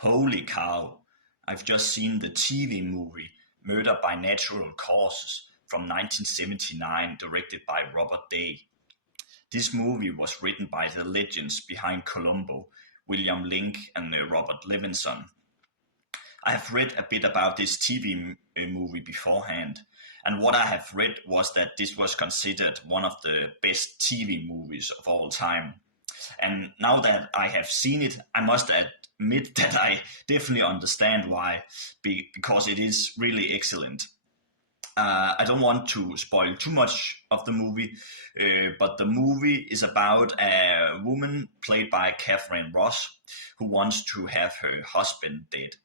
Holy cow, I've just seen the TV movie Murder by Natural Causes from 1979, directed by Robert Day. This movie was written by the legends behind Columbo, William Link and Robert Levinson. I have read a bit about this TV movie beforehand, and what I have read was that this was considered one of the best TV movies of all time. And now that I have seen it, I must admit that I definitely understand why, because it is really excellent. I don't want to spoil too much of the movie, but the movie is about a woman played by Katharine who wants to have her husband dead.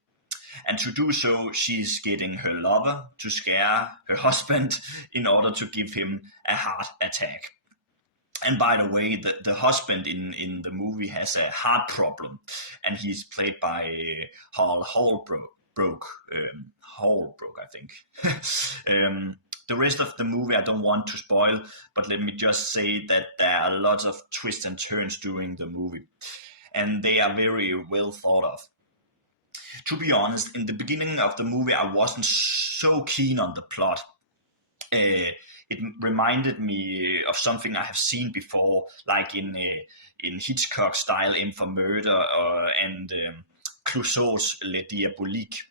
And to do so, she's getting her lover to scare her husband in order to give him a heart attack. And by the way, the husband in the movie has a heart problem, and he's played by Holbrook, Holbrook, I think. The rest of the movie I don't want to spoil, but let me just say that there are lots of twists and turns during the movie, and they are very well thought of. To be honest, in the beginning of the movie, I wasn't so keen on the plot. It reminded me of something I have seen before, like in Hitchcock style Aim for Murder and Clouseau's Le Diabolique.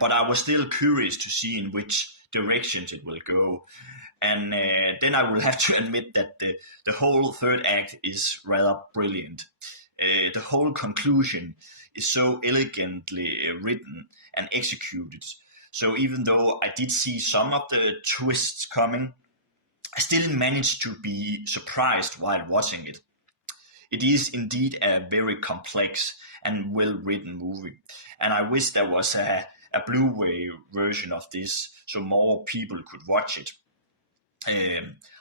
But I was still curious to see in which directions it will go. And then I will have to admit that the whole third act is rather brilliant. The whole conclusion is so elegantly written and executed. So even though I did see some of the twists coming, I still managed to be surprised while watching it. It is indeed a very complex and well-written movie, and I wish there was a Blu-ray version of this so more people could watch it.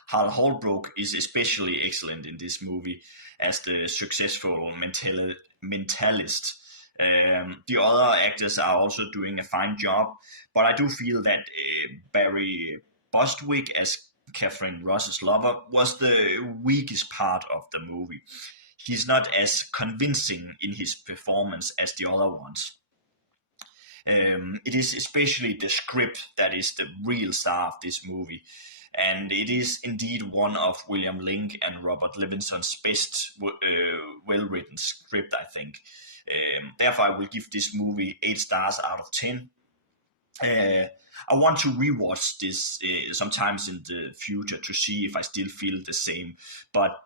Holbrook is especially excellent in this movie as the successful mentalist. The other actors are also doing a fine job, but I do feel that Barry Bostwick as Catherine Ross's lover was the weakest part of the movie. He's not as convincing in his performance as the other ones. It is especially the script that is the real star of this movie, and it is indeed one of William Link and Robert Levinson's best well-written script, I think. Therefore, I will give this movie 8 stars out of 10. I want to rewatch this sometimes in the future to see if I still feel the same. But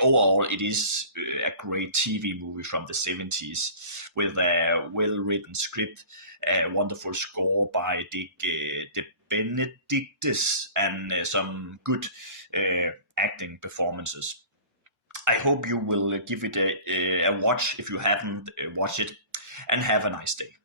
overall, it is a great TV movie from the 70s with a well-written script, a wonderful score by Dick De Benedictis, and some good acting performances. I hope you will give it a watch if you haven't watched it, and have a nice day.